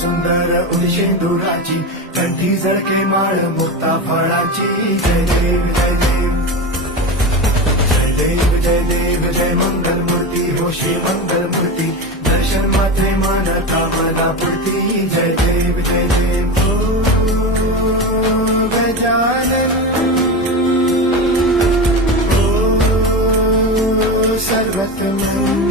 सुंदर उदिशेंदुराची कंठी झळके माळ मुक्ता फळाची जय देव जय देव जय देव जय देव जय मंगल मूर्ती हो श्री मंगल मूर्ती दर्शन मात्रे मान कामना पूर्ती जय देव जय देव ओ गजानन ओ सर्वतमन